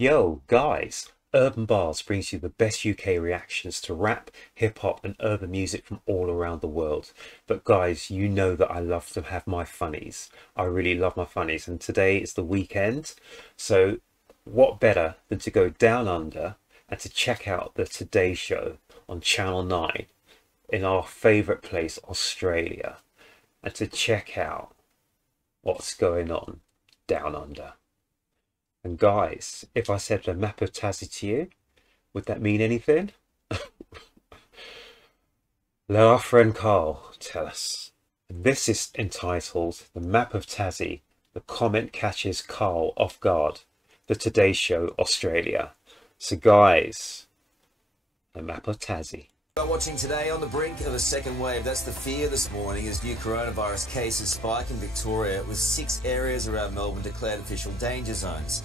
Yo, guys! Urban Bars brings you the best UK reactions to rap, hip hop, and urban music from all around the world. But guys, you know that I love to have my funnies. I really love my funnies, and today is the weekend. So, what better than to go down under and to check out the Today Show on Channel 9 in our favourite place, Australia, and to check out what's going on down under. And guys, if I said a map of Tassie to you, would that mean anything? Let our friend Karl tell us. And this is entitled The Map of Tassie. The comment catches Karl off guard. The Today Show, Australia. So guys, the map of Tassie. Watching today on the brink of a second wave. That's the fear this morning as new coronavirus cases spike in Victoria, with 6 areas around Melbourne declared official danger zones.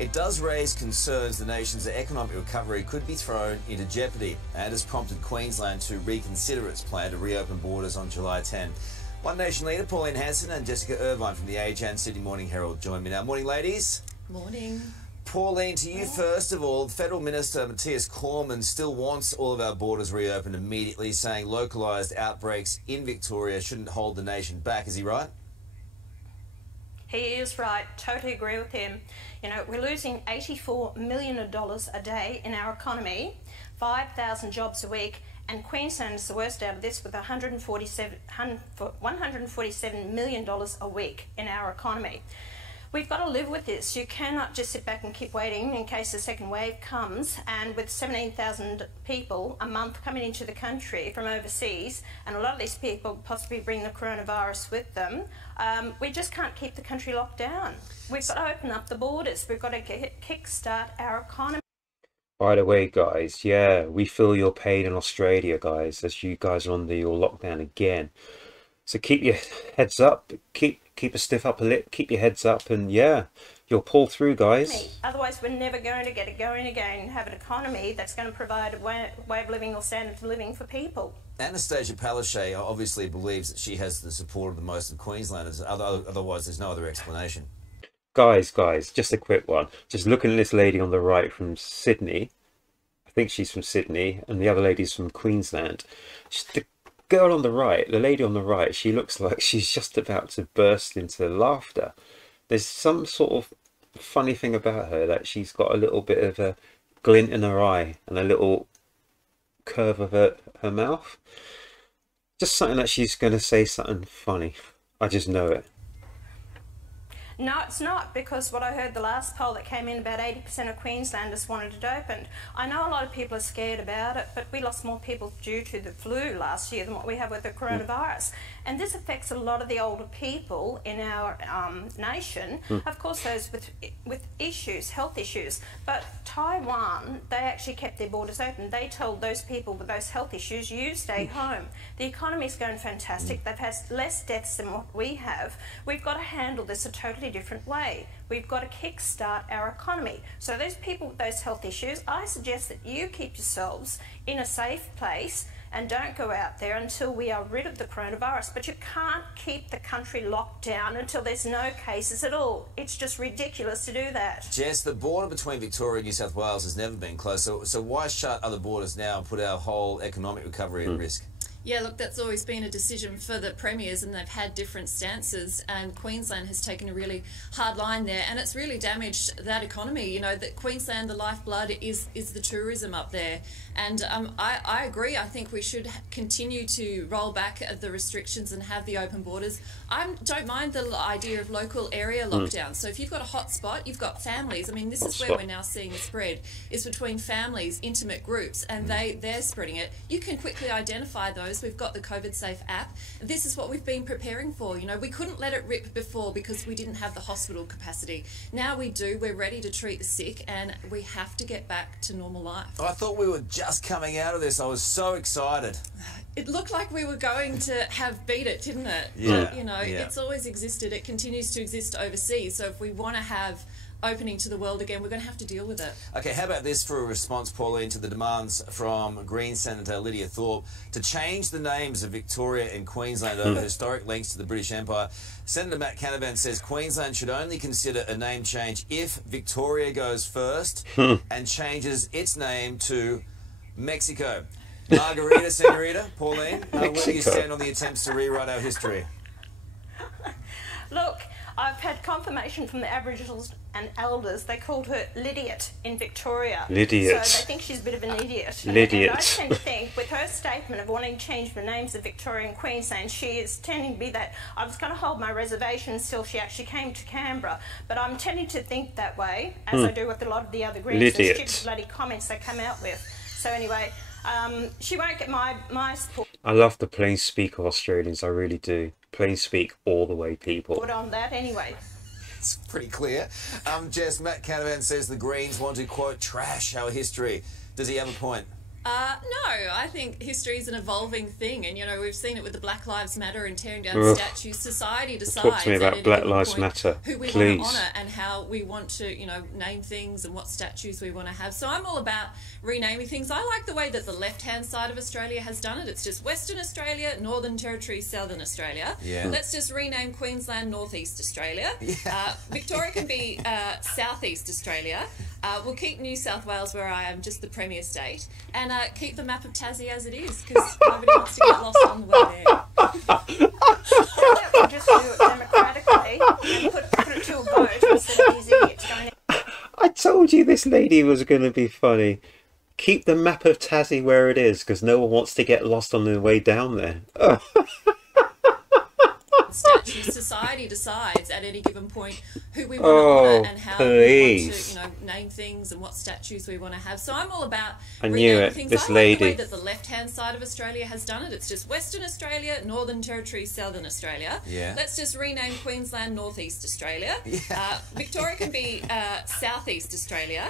It does raise concerns the nation's economic recovery could be thrown into jeopardy, and has prompted Queensland to reconsider its plan to reopen borders on July 10. One Nation leader Pauline Hanson and Jessica Irvine from the Age and Sydney Morning Herald join me now. Morning, ladies. Morning. Pauline, to you first of all. Federal Minister Matthias Cormann still wants all of our borders reopened immediately, saying localised outbreaks in Victoria shouldn't hold the nation back. Is he right? He is right. Totally agree with him. You know, we're losing $84 million a day in our economy, 5,000 jobs a week, and Queensland is the worst out of this with $147 million a week in our economy. We've got to live with this. You cannot just sit back and keep waiting in case the second wave comes, and with 17,000 people a month coming into the country from overseas, and a lot of these people possibly bring the coronavirus with them, we just can't keep the country locked down. We've got to open up the borders. We've got to kick-start our economy. By the way, guys, yeah, we feel your pain in Australia, guys, as you guys are on your lockdown again. So keep your heads up, keep a stiff upper lip, keep your heads up, and yeah, you'll pull through, guys. Otherwise, we're never going to get it going again and have an economy that's going to provide a way of living or standard of living for people. Anastasia Palaszczuk obviously believes that she has the support of the most of Queenslanders. Otherwise, there's no other explanation. Guys, just a quick one. Just looking at this lady on the right from Sydney. I think she's from Sydney, and the other lady's from Queensland. The girl on the right, the lady on the right, she looks like she's just about to burst into laughter. There's some sort of funny thing about her, that she's got a little bit of a glint in her eye and a little curve of her mouth. Just something that she's going to say something funny. I just know it. No, it's not, because what I heard the last poll that came in, about 80% of Queenslanders wanted it opened. I know a lot of people are scared about it, but we lost more people due to the flu last year than what we have with the coronavirus. And this affects a lot of the older people in our nation. Of course, those with issues, health issues. But Taiwan, they actually kept their borders open. They told those people with those health issues, you stay home. The economy's going fantastic. They've had less deaths than what we have. We've got to handle this a totally different way. We've got to kickstart our economy. So those people with those health issues, I suggest that you keep yourselves in a safe place and don't go out there until we are rid of the coronavirus. But you can't keep the country locked down until there's no cases at all. It's just ridiculous to do that. Jess, the border between Victoria and New South Wales has never been closed, so why shut other borders now and put our whole economic recovery at risk? Yeah, look, that's always been a decision for the premiers, and they've had different stances, and Queensland has taken a really hard line there, and it's really damaged that economy. You know, that Queensland, the lifeblood is the tourism up there, and I agree. I think we should continue to roll back the restrictions and have the open borders. I don't mind the idea of local area lockdown. So if you've got a hot spot, you've got families. I mean, this is where we're now seeing the spread, is between families, intimate groups, and they're spreading it. You can quickly identify those. We've got the COVID Safe app. This is what we've been preparing for. You know, we couldn't let it rip before because we didn't have the hospital capacity. Now we do. We're ready to treat the sick, and we have to get back to normal life. I thought we were just coming out of this. I was so excited. It looked like we were going to have beat it, didn't it? Yeah. But, you know, it's always existed. It continues to exist overseas. So if we want to have opening to the world again, we're going to have to deal with it. Okay, how about this for a response, Pauline, to the demands from Green Senator Lydia Thorpe to change the names of Victoria and Queensland over historic links to the British Empire? Senator Matt Canavan says Queensland should only consider a name change if Victoria goes first and changes its name to Mexico. Margarita, Senorita, Pauline, where do you stand on the attempts to rewrite our history? Look, I've had confirmation from the Aboriginals and elders. They called her Lydiot in Victoria. Lydiot. So they think she's a bit of an idiot. Lydiot. And I tend to think, with her statement of wanting to change the names of Victoria and Queensland, she is tending to be that. I was going to hold my reservations till she actually came to Canberra, but I'm tending to think that way, as I do with a lot of the other Greens and stupid bloody comments they come out with. So anyway, she won't get my support. I love the plain speak of Australians, I really do. Plain speak all the way, people. Put on that anyway. It's pretty clear. Jess, Matt Canavan says the Greens want to, quote, trash our history. Does he have a point? No, I think history is an evolving thing, and we've seen it with the Black Lives Matter and tearing down statues. Society decides Talk to me about Black Lives Matter, who we please. want to honour and how we want to, name things and what statues we want to have. So I'm all about renaming things. I like the way that the left-hand side of Australia has done it. It's just Western Australia, Northern Territory, Southern Australia. Yeah. Let's just rename Queensland North East Australia. Yeah. Victoria can be South East Australia. We'll keep New South Wales where I am just the Premier State, and keep the map of Tassie as it is, because nobody wants to get lost on the way there. We'll just do it democratically and put it to a vote instead of these idiots going. I told you this lady was going to be funny. Keep the map of Tassie where it is, because no one wants to get lost on the way down there. Statues. Society decides at any given point who we want to honour and how we want to, name things and what statues we want to have. So I'm all about renaming things. This I like lady. the way that the left-hand side of Australia has done it. It's just Western Australia, Northern Territory, Southern Australia. Yeah. Let's just rename Queensland North East Australia. Yeah. Victoria can be South East Australia.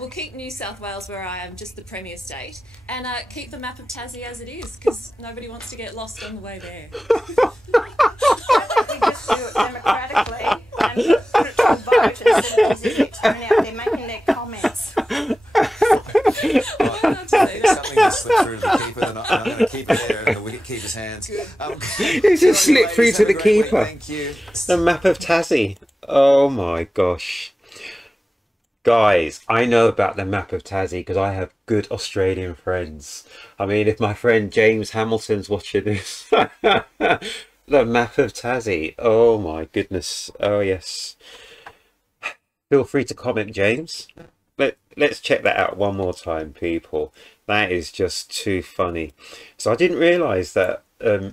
We'll keep New South Wales where I am just the Premier State, and keep the map of Tassie as it is, because nobody wants to get lost on the way there. We just do it democratically and put it to a vote instead of these idiots going out there making their comments. Something just slipped through to the keeper, and I'm going to keep it there in the wicket-keeper's hands. It just slipped through to the keeper. Thank you. The map of Tassie. Oh my gosh. Guys, I know about the map of Tassie because I have good Australian friends. I mean, if my friend James Hamilton's watching this, the map of Tassie. Oh my goodness. Oh yes. Feel free to comment, James. Let's check that out one more time, people. That is just too funny. So I didn't realise that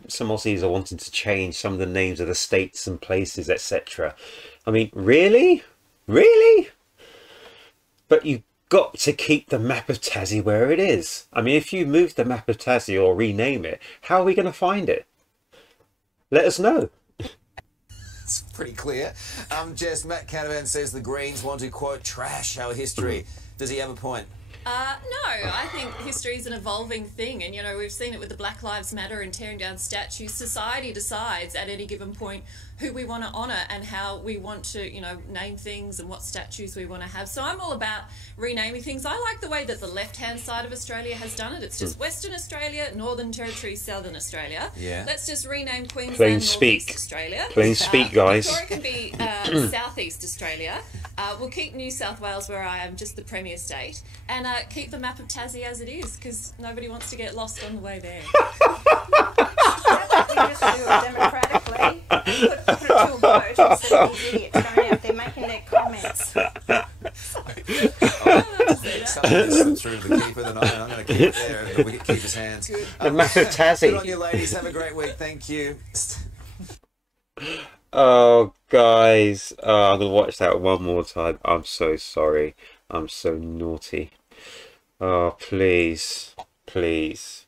some Aussies are wanting to change some of the names of the states and places, etc. I mean, really? Really? But you've got to keep the map of Tassie where it is. I mean, if you move the map of Tassie or rename it, how are we going to find it? Let us know. It's pretty clear. Jess, Matt Canavan says the Greens want to, quote, trash our history. Does he have a point? No, I think history is an evolving thing, and we've seen it with the Black Lives Matter and tearing down statues. Society decides at any given point who we want to honour and how we want to, name things and what statues we want to have. So I'm all about renaming things. I like the way that the left-hand side of Australia has done it. It's just Western Australia, Northern Territory, Southern Australia. Yeah. Let's just rename Queensland Plain North speak. East Australia. Plain speak, guys. Victoria can be South East Australia. We'll keep New South Wales where I am just the Premier State, and keep the map of Tassie as it is, because nobody wants to get lost on the way there. We just do it democratically and put it to a vote instead of these idiots going out there making their comments. Something just slipped through to the keeper, then I'm going to keep it there in the wicket-keeper's hands. The map of Tassie. Good on you, ladies. Have a great week. Thank you. Oh, guys. I'm going to watch that one more time. I'm so sorry. I'm so naughty. Oh, please. Please.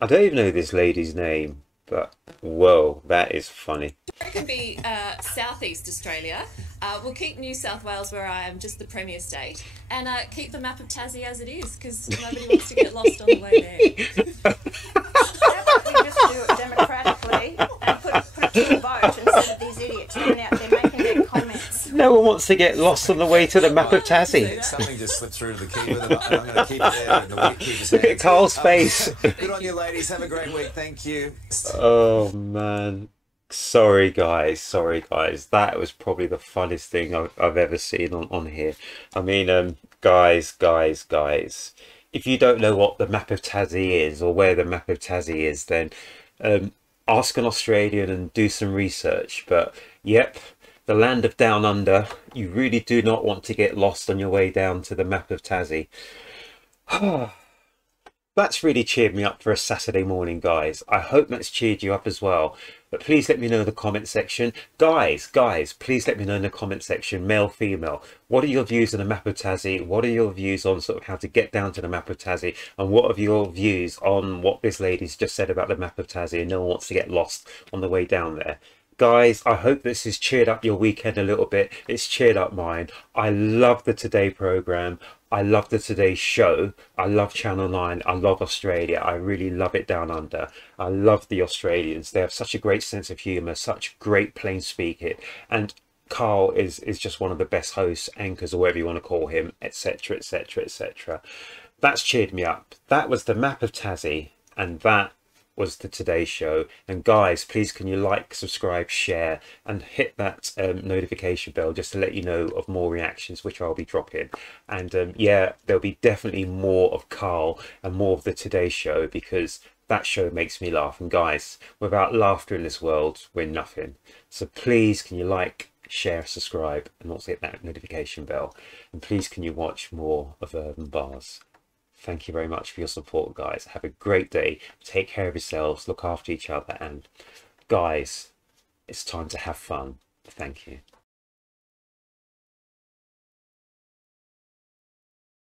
I don't even know this lady's name, but whoa, that is funny. It can be South East Australia. We'll keep New South Wales where I am just the Premier State, and keep the map of Tassie as it is, because nobody wants to get lost on the way there. We just do it democratically and put it to a vote instead of these idiots going out there making their comments. No one wants to get lost on the way to the map of Tassie. Something just slipped through to the keeper, and I'm going to keep it there in the wicketkeeper's Look at hands. Karl's face. Good on you, ladies. Have a great week. Thank you. Oh man, sorry guys, that was probably the funniest thing I've ever seen on here. I mean, guys, if you don't know what the map of Tassie is, or where the map of Tassie is, then ask an Australian and do some research. But yep, the land of down under, you really do not want to get lost on your way down to the map of Tassie. That's really cheered me up for a Saturday morning, guys. I hope that's cheered you up as well. But please let me know in the comment section. Guys, please let me know in the comment section, male, female. What are your views on the map of Tassie? What are your views on sort of how to get down to the map of Tassie? And what are your views on what this lady's just said about the map of Tassie, and no one wants to get lost on the way down there? Guys, I hope this has cheered up your weekend a little bit. It's cheered up mine. I love the Today programme. I love the Today show. I love Channel 9. I love Australia. I really love it down under. I love the Australians. They have such a great sense of humour, such great plain speaking. And Karl is just one of the best hosts, anchors, or whatever you want to call him, etc, etc, etc. That's cheered me up. That was the map of Tassie, and that was the Today show. And guys, please can you like, subscribe, share, and hit that notification bell just to let you know of more reactions which I'll be dropping. And yeah, there'll be definitely more of Karl and more of the Today show, because that show makes me laugh. And guys, without laughter in this world, we're nothing. So please can you like, share, subscribe, and also hit that notification bell. And please can you watch more of Urb'n Barz. Thank you very much for your support, guys. Have a great day. Take care of yourselves. Look after each other. And guys, it's time to have fun. Thank you.